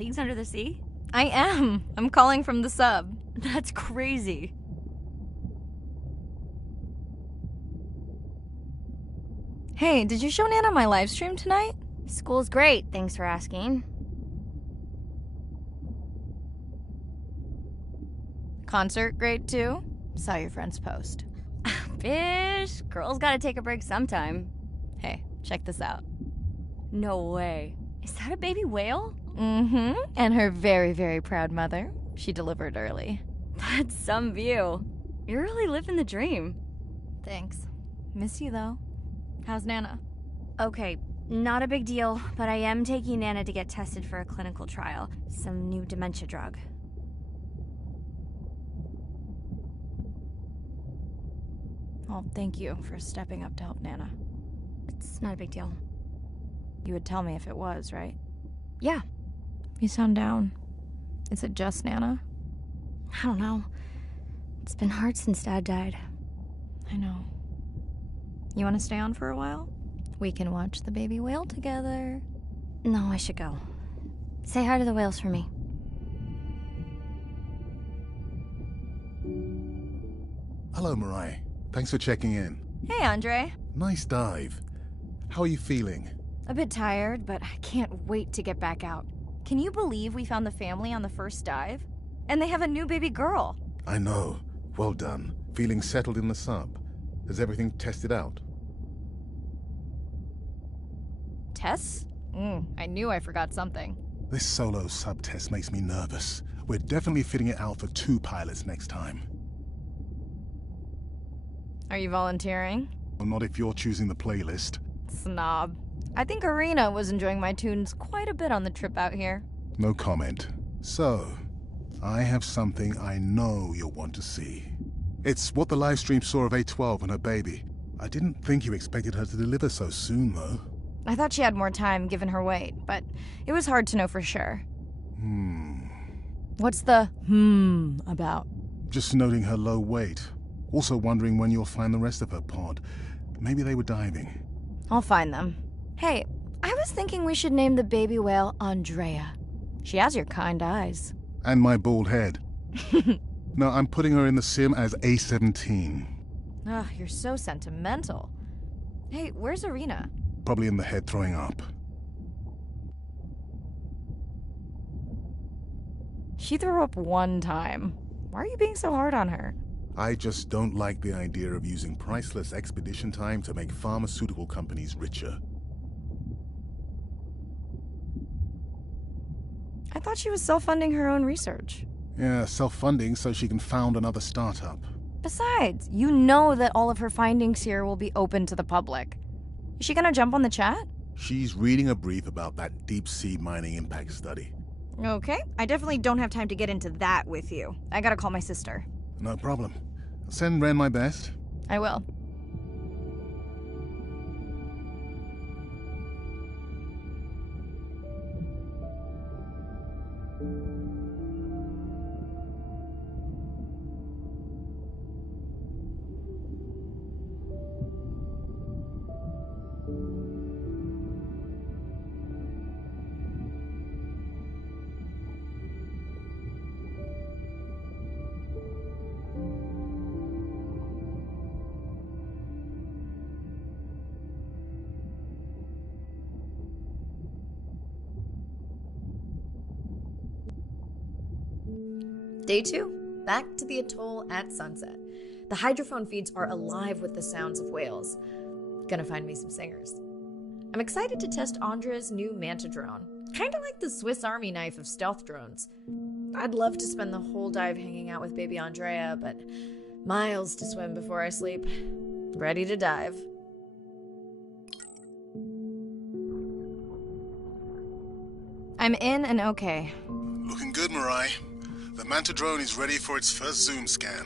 Leagues Under the Sea? I am. I'm calling from the sub. That's crazy. Hey, did you show Nana my live stream tonight? School's great, thanks for asking. Concert great too? Saw your friend's post. Bish, girls gotta take a break sometime. Hey, check this out. No way. Is that a baby whale? Mm-hmm. And her very, very proud mother. She delivered early. That's some view. You're really living the dream. Thanks. Miss you, though. How's Nana? Okay, not a big deal, but I am taking Nana to get tested for a clinical trial. Some new dementia drug. Well, thank you for stepping up to help Nana. It's not a big deal. You would tell me if it was, right? Yeah. You sound down. Is it just Nana? I don't know. It's been hard since Dad died. I know. You want to stay on for a while? We can watch the baby whale together. No, I should go. Say hi to the whales for me. Hello, Mirai. Thanks for checking in. Hey, Andre. Nice dive. How are you feeling? A bit tired, but I can't wait to get back out. Can you believe we found the family on the first dive? And they have a new baby girl. I know. Well done. Feeling settled in the sub. Has everything tested out? Tests? I knew I forgot something. This solo sub test makes me nervous. We're definitely fitting it out for 2 pilots next time. Are you volunteering? Well, not if you're choosing the playlist. Snob. I think Arena was enjoying my tunes quite a bit on the trip out here. No comment. So, I have something I know you'll want to see. It's what the livestream saw of A12 and her baby. I didn't think you expected her to deliver so soon, though. I thought she had more time given her weight, but it was hard to know for sure. What's the about? Just noting her low weight. Also wondering when you'll find the rest of her pod. Maybe they were diving. I'll find them. Hey, I was thinking we should name the baby whale Andrea. She has your kind eyes. And my bald head. No, I'm putting her in the sim as A17. Ugh, you're so sentimental. Hey, where's Arena? Probably in the head throwing up. She threw up one time. Why are you being so hard on her? I just don't like the idea of using priceless expedition time to make pharmaceutical companies richer. I thought she was self-funding her own research. Yeah, self-funding so she can found another startup. Besides, you know that all of her findings here will be open to the public. Is she gonna jump on the chat? She's reading a brief about that deep-sea mining impact study. Okay, I definitely don't have time to get into that with you. I gotta call my sister. No problem. Send Ren my best. I will. Day 2, back to the atoll at sunset. The hydrophone feeds are alive with the sounds of whales. Gonna find me some singers. I'm excited to test Andrea's new Manta drone. Kinda like the Swiss Army knife of stealth drones. I'd love to spend the whole dive hanging out with baby Andrea, but miles to swim before I sleep. Ready to dive. I'm in and okay. Looking good, Mirai. The Manta drone is ready for its first zoom scan.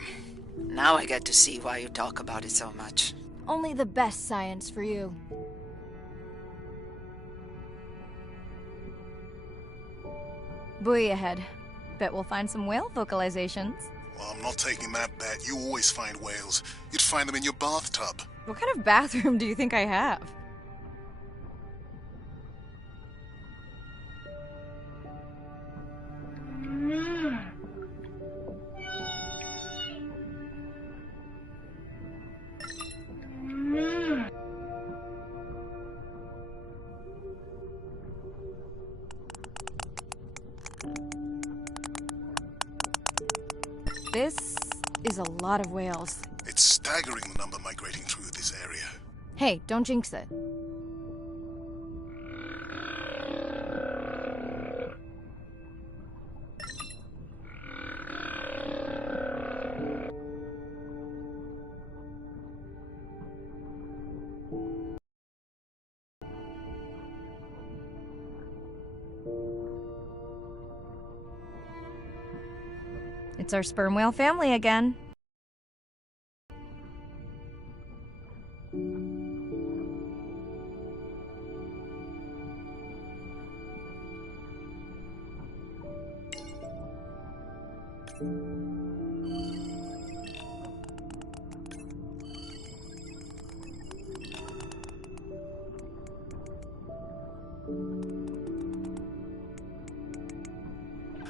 Now I get to see why you talk about it so much. Only the best science for you. Buoy ahead. Bet we'll find some whale vocalizations. Well, I'm not taking that bet. You always find whales. You'd find them in your bathtub. What kind of bathroom do you think I have? This is a lot of whales. It's staggering the number migrating through this area. Hey, don't jinx it. It's our sperm whale family again.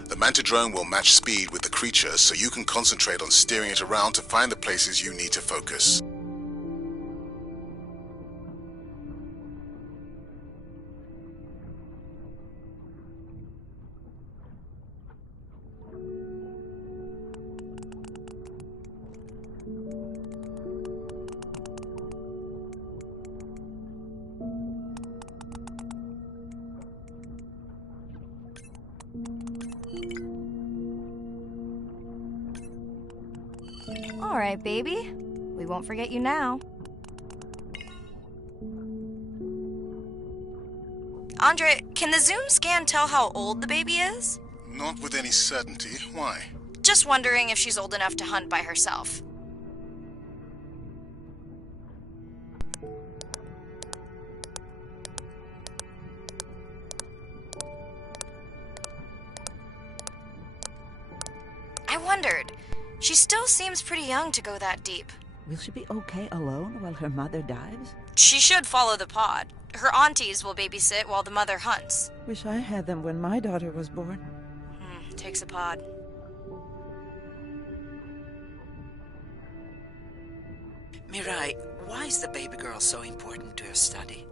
The Mantidrone will match speed with the creature, so you can concentrate on steering it around to find the places you need to focus. All right, baby. We won't forget you now. Andre, can the Zoom scan tell how old the baby is? Not with any certainty. Why? Just wondering if she's old enough to hunt by herself. I wondered. She still seems pretty young to go that deep. Will she be okay alone while her mother dives? She should follow the pod. Her aunties will babysit while the mother hunts. Wish I had them when my daughter was born. Takes a pod. Mirai, why is the baby girl so important to your study?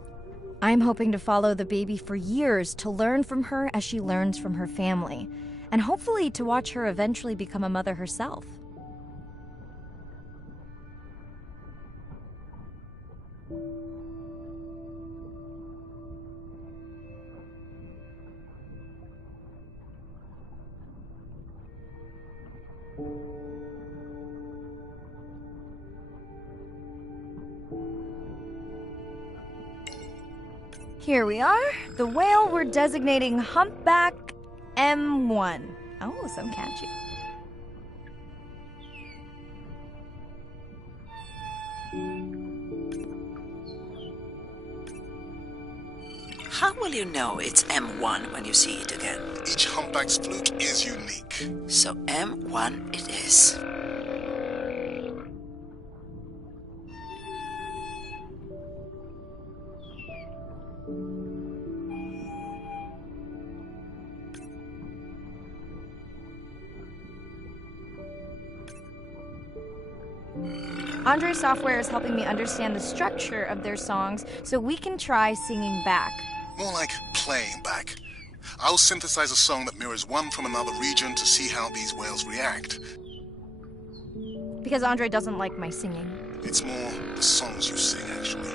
I'm hoping to follow the baby for years to learn from her as she learns from her family, and hopefully to watch her eventually become a mother herself. Here we are, the whale we're designating Humpback M1. Oh, so catchy. How will you know it's M1 when you see it again? Each humpback's fluke is unique. So M1 it is. Andre's software is helping me understand the structure of their songs so we can try singing back. More like playing back. I'll synthesize a song that mirrors one from another region to see how these whales react. Because Andre doesn't like my singing. It's more the songs you sing, actually.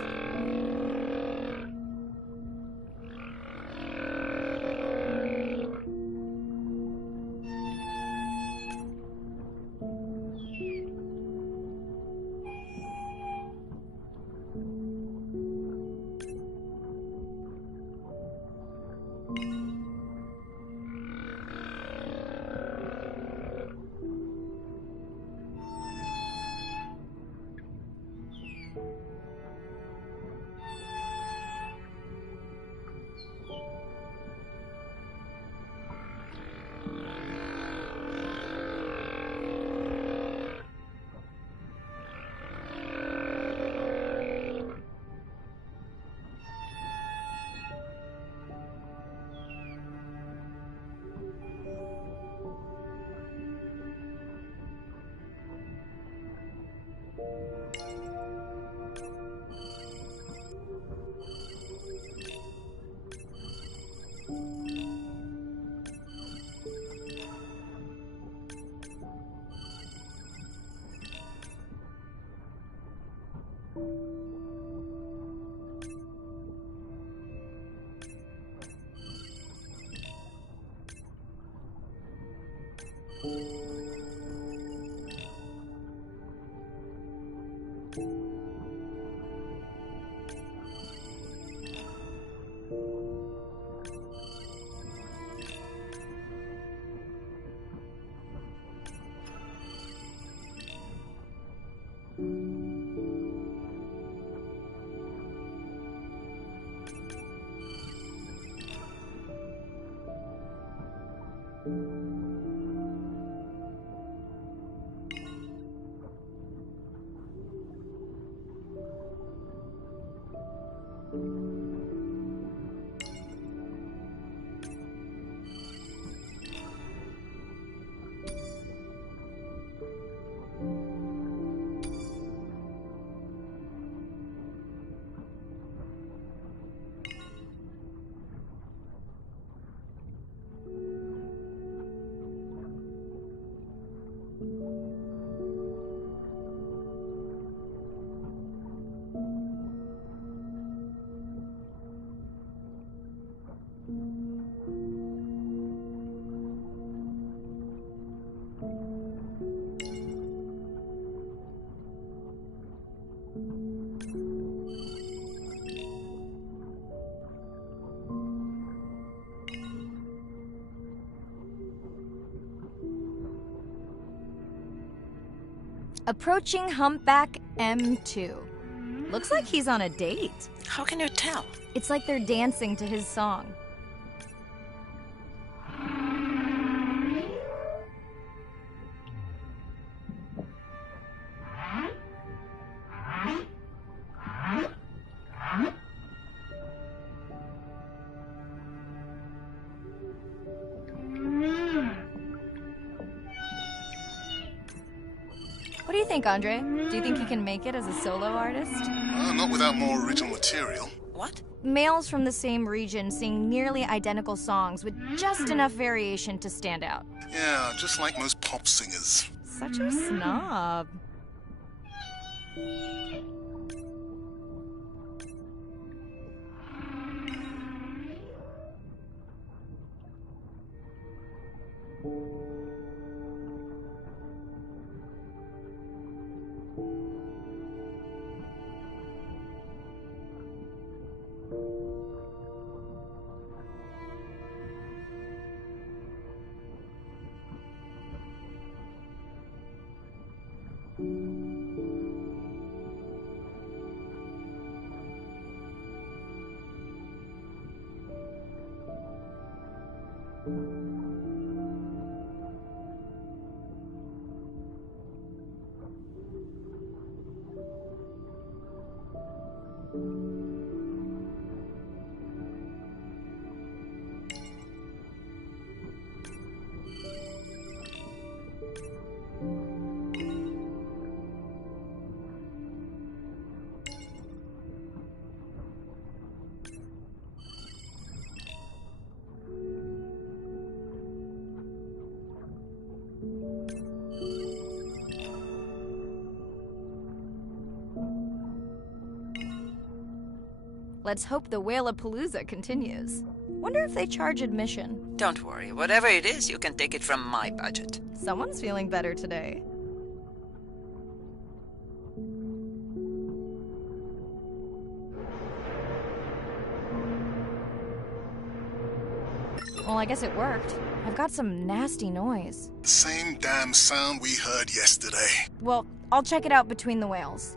Approaching Humpback M2. Looks like he's on a date. How can you tell? It's like they're dancing to his song. What do you think, Andre? Do you think he can make it as a solo artist? Not without more original material. What? Males from the same region sing nearly identical songs with just enough variation to stand out. Yeah, just like most pop singers. Such a snob. Let's hope the Whalapalooza continues. Wonder if they charge admission. Don't worry. Whatever it is, you can take it from my budget. Someone's feeling better today. Well, I guess it worked. I've got some nasty noise. The same damn sound we heard yesterday. Well, I'll check it out between the whales.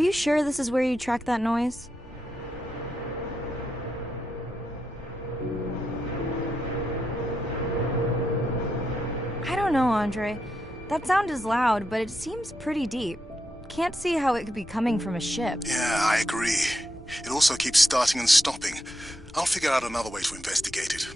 you sure this is where you tracked that noise? I don't know, Andre. That sound is loud, but it seems pretty deep. Can't see how it could be coming from a ship. Yeah, I agree. It also keeps starting and stopping. I'll figure out another way to investigate it.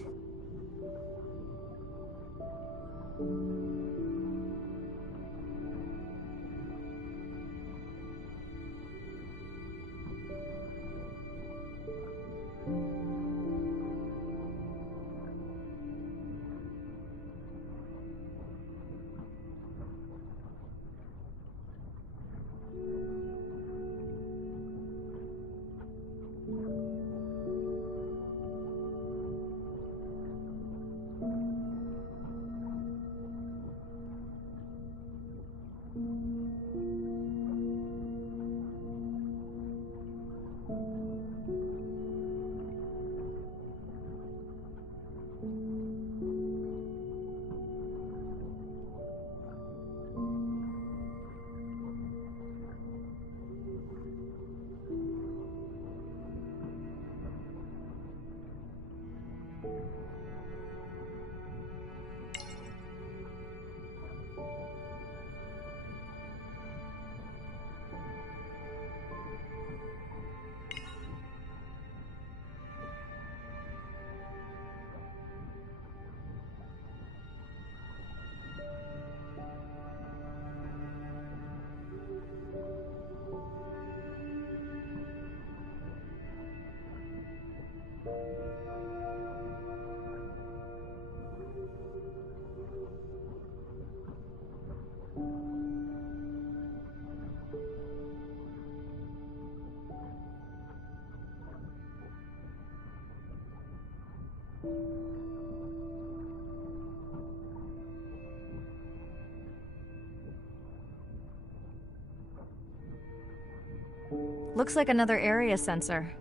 Looks like another area sensor.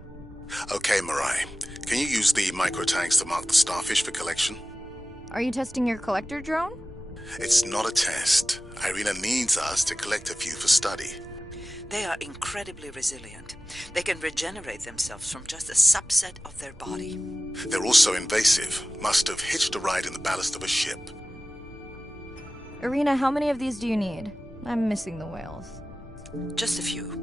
Okay, Mirai. Can you use the microtags to mark the starfish for collection? Are you testing your collector drone? It's not a test. Irina needs us to collect a few for study. They are incredibly resilient. They can regenerate themselves from just a subset of their body. They're also invasive. Must have hitched a ride in the ballast of a ship. Irina, how many of these do you need? I'm missing the whales. Just a few.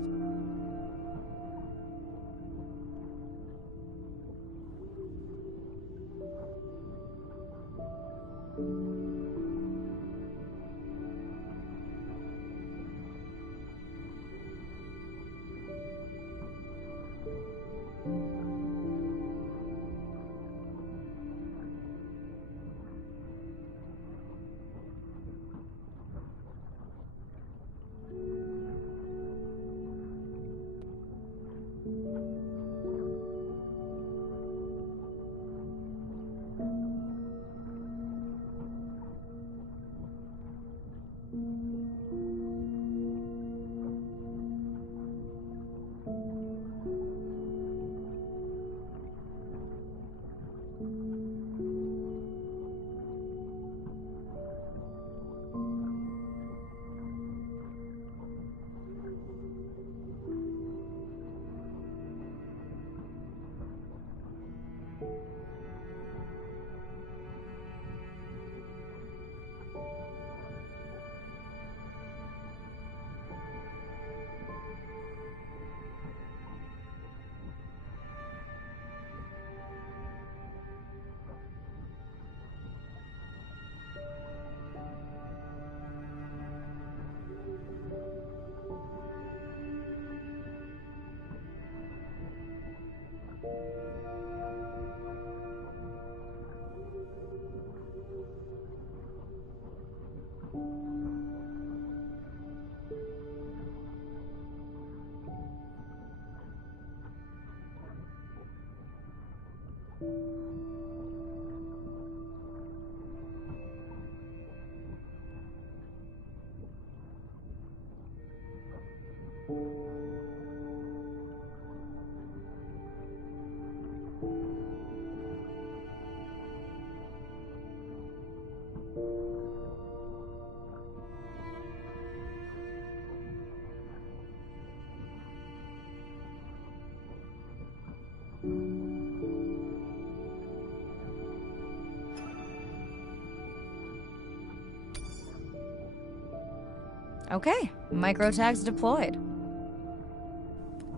Okay, microtags deployed.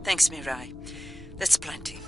Thanks, Mirai. That's plenty.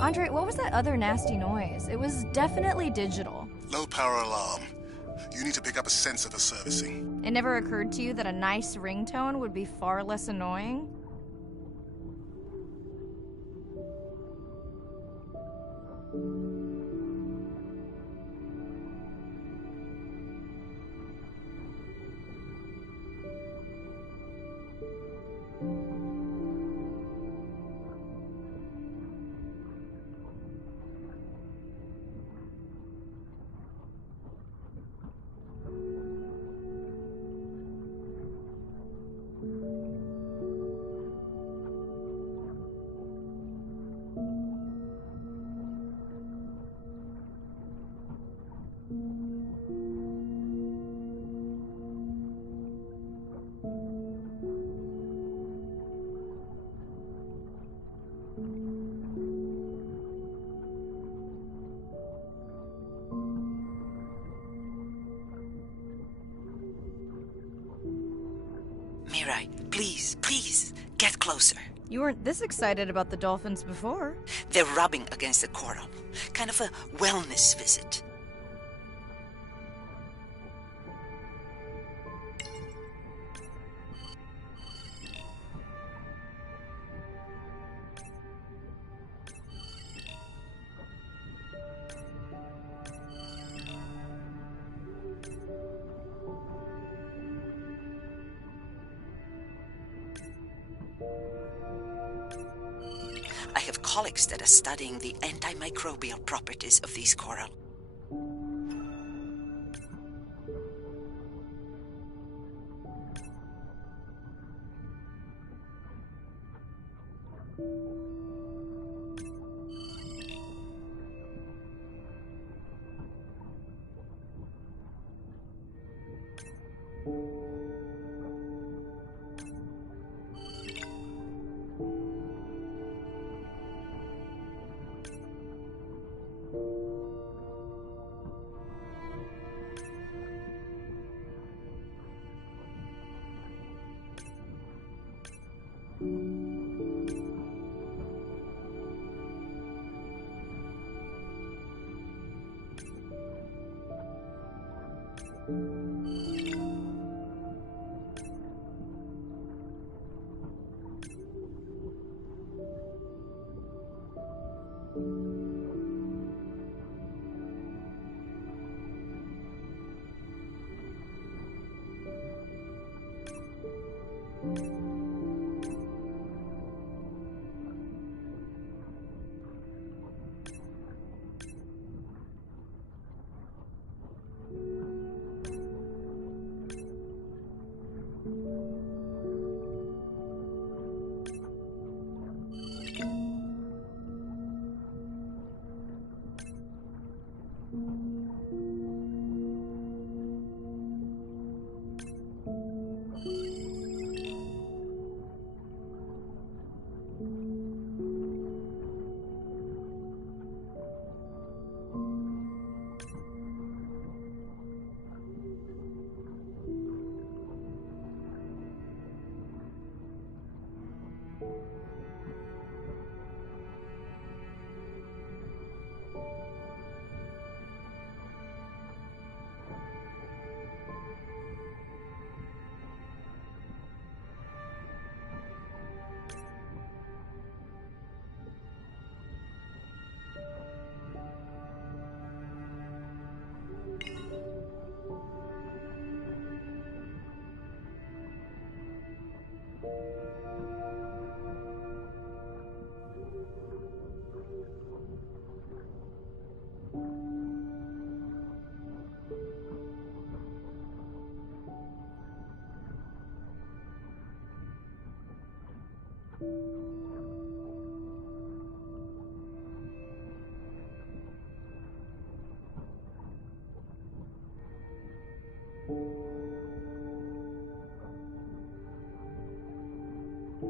Andre, what was that other nasty noise? It was definitely digital. Low power alarm. You need to pick up a sensor for servicing. It never occurred to you that a nice ringtone would be far less annoying? Mirai, please, get closer. You weren't this excited about the dolphins before. They're rubbing against the coral. Kind of a wellness visit. I have colleagues that are studying the antimicrobial properties of these coral.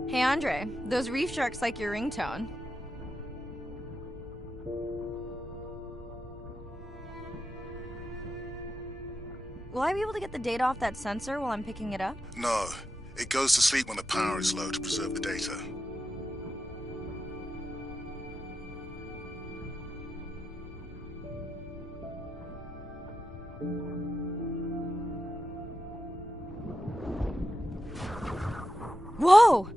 Hey Andre, those reef sharks like your ringtone. Will I be able to get the data off that sensor while I'm picking it up? No. It goes to sleep when the power is low to preserve the data. Whoa!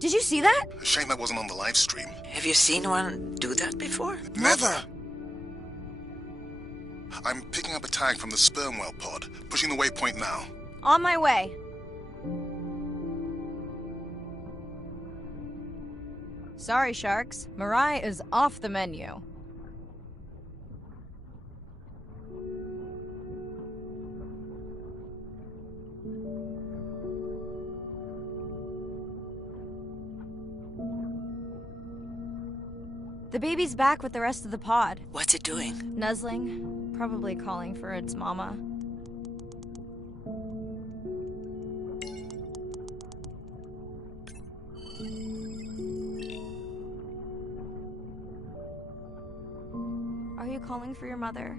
Did you see that? Shame that wasn't on the live stream. Have you seen one do that before? Never! I'm picking up a tag from the sperm whale pod, pushing the waypoint now. On my way. Sorry, sharks. Mirai is off the menu. The baby's back with the rest of the pod. What's it doing? Nuzzling, probably calling for its mama. Are you calling for your mother?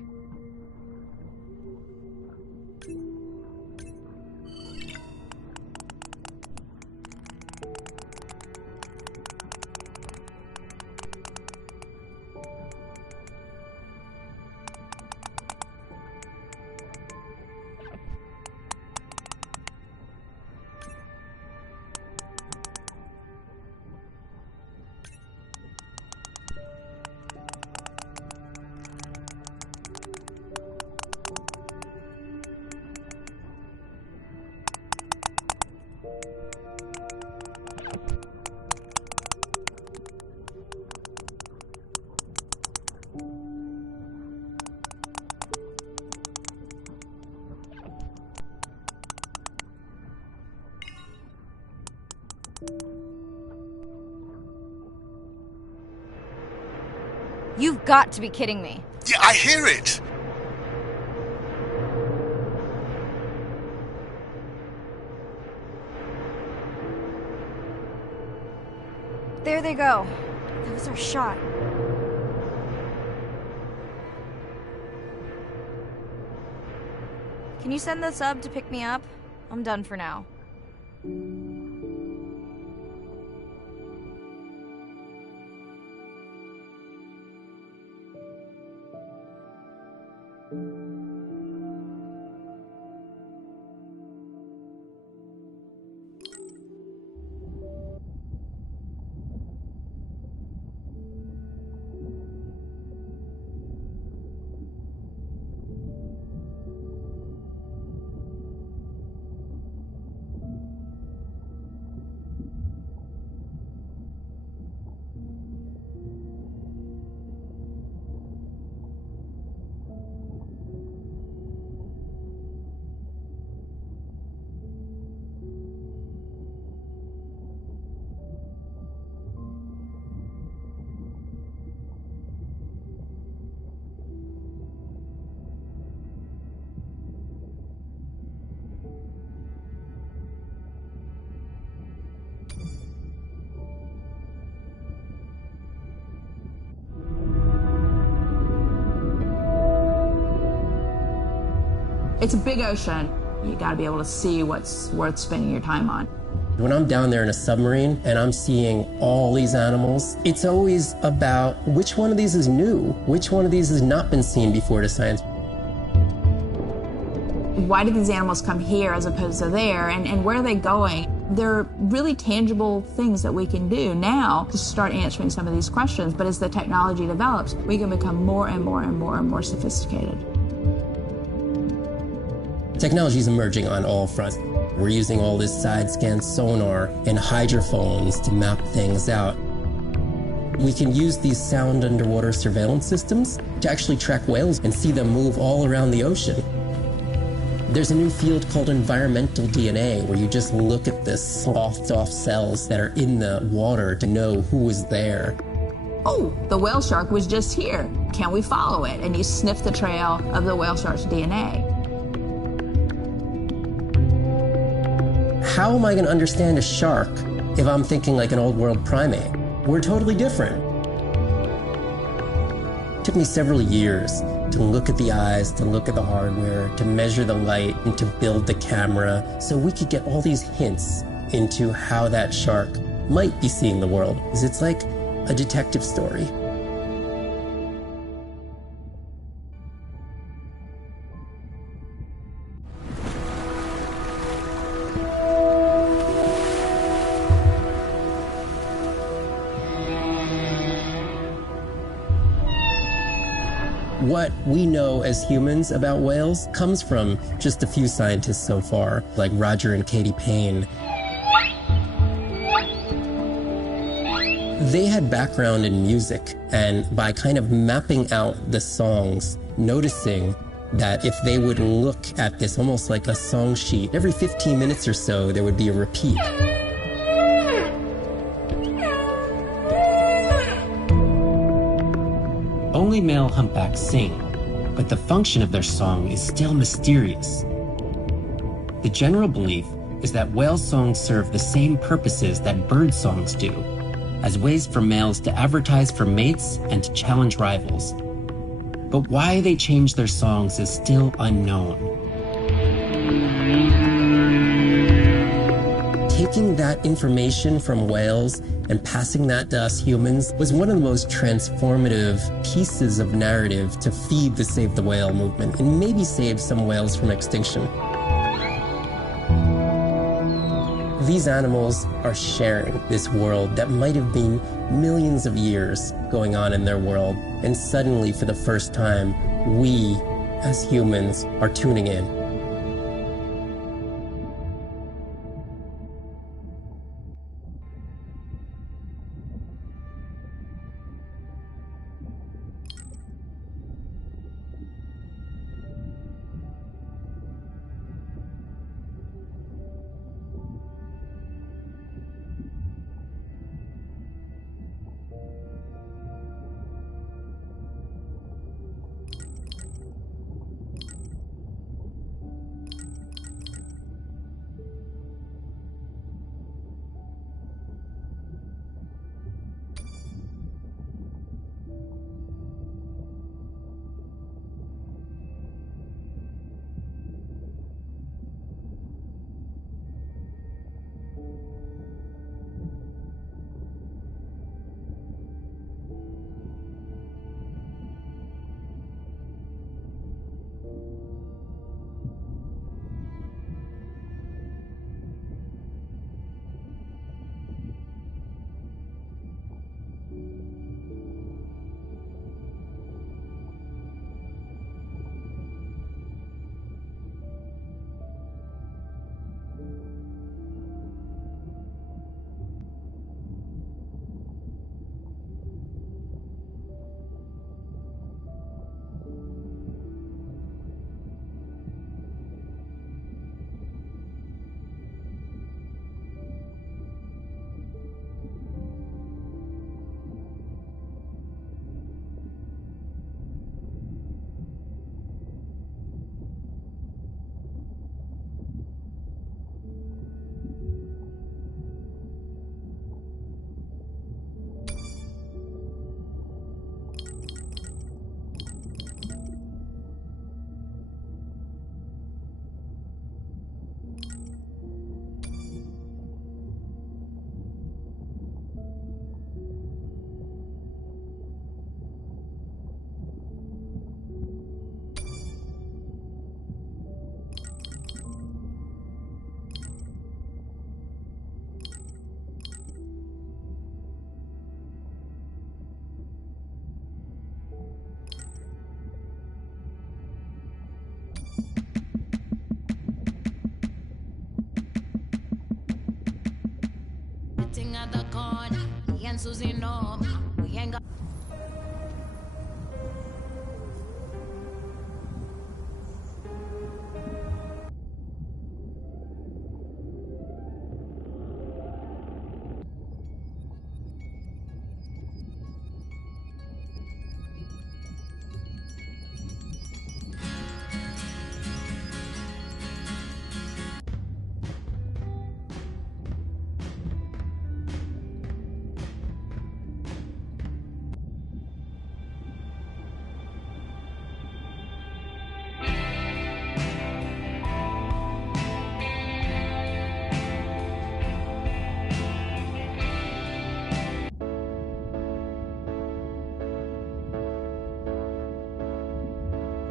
You've got to be kidding me. Yeah, I hear it! There they go. That was our shot. Can you send the sub to pick me up? I'm done for now. It's a big ocean. You gotta be able to see what's worth spending your time on. When I'm down there in a submarine and I'm seeing all these animals, it's always about which one of these is new, which one of these has not been seen before to science. Why did these animals come here as opposed to there, and where are they going? They're really tangible things that we can do now to start answering some of these questions, but as the technology develops, we can become more and more and more and more sophisticated. Technology is emerging on all fronts. We're using all this side-scan sonar and hydrophones to map things out. We can use these sound underwater surveillance systems to actually track whales and see them move all around the ocean. There's a new field called environmental DNA, where you just look at the sloughed off cells that are in the water to know who is there. Oh, the whale shark was just here. Can we follow it? And you sniff the trail of the whale shark's DNA. How am I going to understand a shark if I'm thinking like an old world primate? We're totally different. It took me several years to look at the eyes, to look at the hardware, to measure the light, and to build the camera so we could get all these hints into how that shark might be seeing the world. Because it's like a detective story. What we know as humans about whales comes from just a few scientists so far, like Roger and Katie Payne. They had background in music, and by kind of mapping out the songs, noticing that if they would look at this almost like a song sheet, every 15 minutes or so there would be a repeat. Only male humpbacks sing, but the function of their song is still mysterious. The general belief is that whale songs serve the same purposes that bird songs do, as ways for males to advertise for mates and to challenge rivals. But why they change their songs is still unknown. Taking that information from whales and passing that to us humans was one of the most transformative pieces of narrative to feed the Save the Whale movement and maybe save some whales from extinction. These animals are sharing this world that might have been millions of years going on in their world, and suddenly, for the first time, we, as humans, are tuning in. pencils, you know. We ain't got.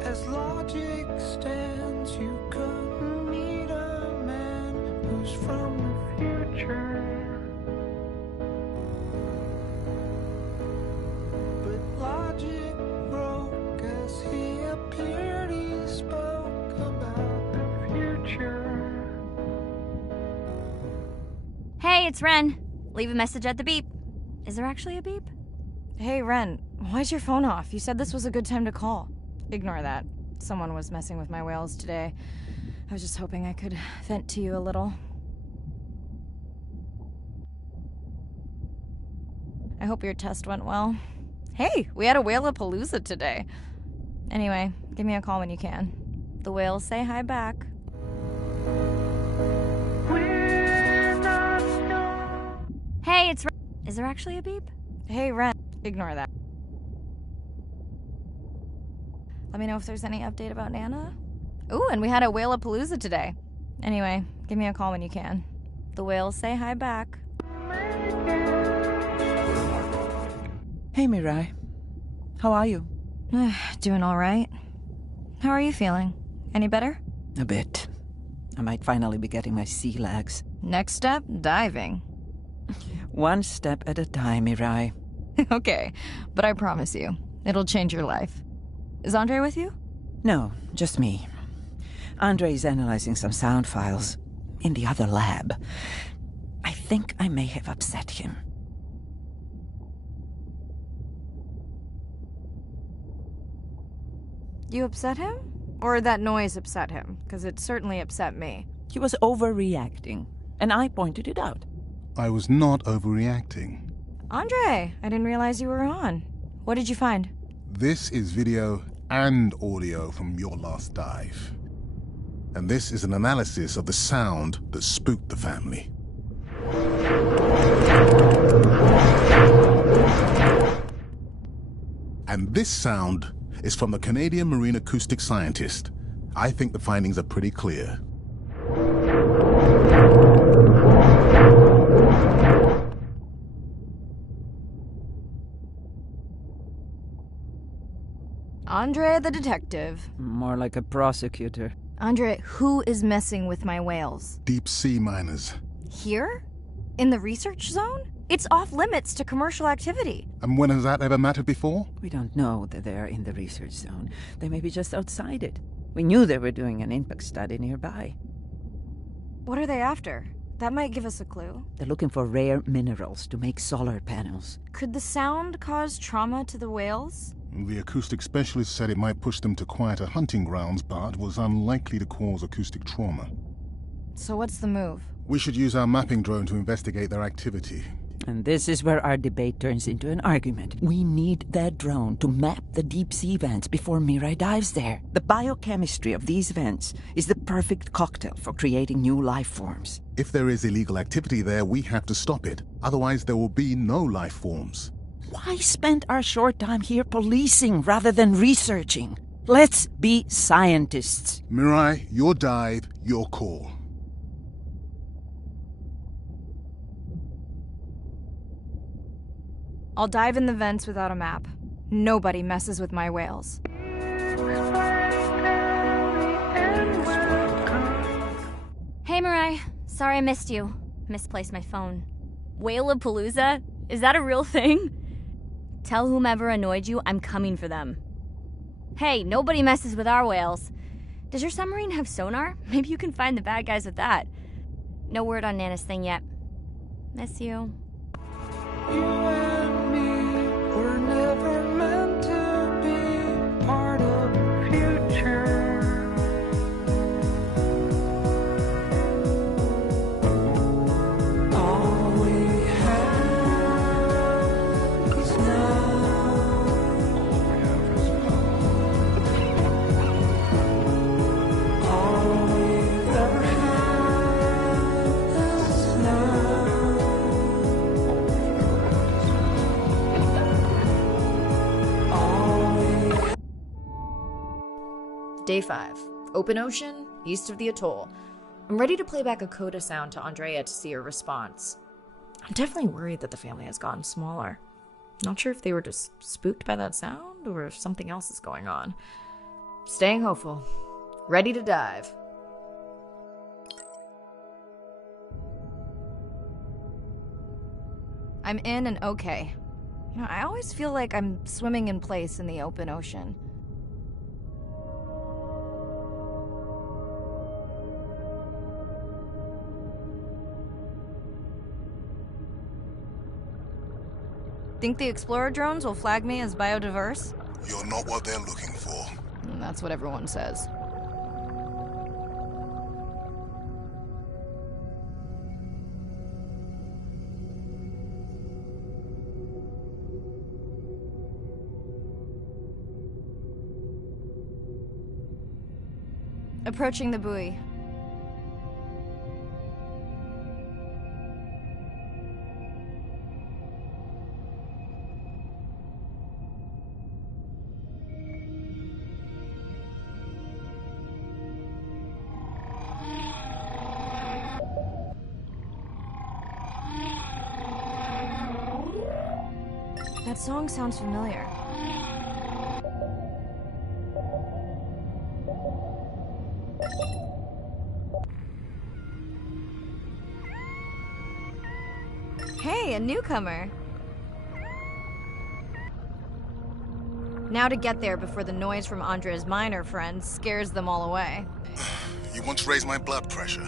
As logic stands, you couldn't meet a man who's from the future. But logic broke as he appeared. He spoke about the future. Hey, it's Ren. Leave a message at the beep. Is there actually a beep? Hey, Ren, why's your phone off? You said this was a good time to call. Ignore that. Someone was messing with my whales today. I was just hoping I could vent to you a little. I hope your test went well. Hey, we had a whale-a-palooza today. Anyway, give me a call when you can. The whales say hi back. Hey, it's Ren. Is there actually a beep? Hey, Ren. Ignore that. Let me know if there's any update about Nana. Ooh, and we had a whale-a-palooza today. Anyway, give me a call when you can. The whales say hi back. Hey, Mirai. How are you? Doing all right. How are you feeling? Any better? A bit. I might finally be getting my sea legs. Next step, diving. One step at a time, Mirai. Okay, but I promise you, it'll change your life. Is Andre with you? No, just me. Andre is analyzing some sound files in the other lab. I think I may have upset him. You upset him? Or that noise upset him? Because it certainly upset me. He was overreacting, and I pointed it out. I was not overreacting. Andre, I didn't realize you were on. What did you find? This is video and audio from your last dive. And this is an analysis of the sound that spooked the family. And this sound is from the Canadian marine acoustic scientist. I think the findings are pretty clear. Andre the detective. More like a prosecutor. Andre, who is messing with my whales? Deep sea miners. Here? In the research zone? It's off limits to commercial activity. And when has that ever mattered before? We don't know that they're in the research zone. They may be just outside it. We knew they were doing an impact study nearby. What are they after? That might give us a clue. They're looking for rare minerals to make solar panels. Could the sound cause trauma to the whales? The acoustic specialist said it might push them to quieter hunting grounds, but was unlikely to cause acoustic trauma. So what's the move? We should use our mapping drone to investigate their activity. And this is where our debate turns into an argument. We need that drone to map the deep sea vents before Mirai dives there. The biochemistry of these vents is the perfect cocktail for creating new life forms. If there is illegal activity there, we have to stop it. Otherwise, there will be no life forms. Why spend our short time here policing rather than researching? Let's be scientists. Mirai, your dive, your call. I'll dive in the vents without a map. Nobody messes with my whales. Hey, Mirai. Sorry I missed you. Misplaced my phone. Whale-a-palooza? Is that a real thing? Tell whomever annoyed you I'm coming for them. Hey, nobody messes with our whales. Does your submarine have sonar? Maybe you can find the bad guys with that. No word on Nana's thing yet. Miss you. You and me were never meant to be part of the future. All we have is now. All we've ever had is now. All we Day 5. Open ocean, east of the atoll. I'm ready to play back a coda sound to Andrea to see her response. I'm definitely worried that the family has gotten smaller. Not sure if they were just spooked by that sound or if something else is going on. Staying hopeful. Ready to dive. I'm in and okay. You know, I always feel like I'm swimming in place in the open ocean. Think the Explorer drones will flag me as biodiverse? You're not what they're looking for. That's what everyone says. Approaching the buoy. That song sounds familiar. Hey, a newcomer. Now to get there before the noise from Andrea's miner friends scares them all away. You want to raise my blood pressure?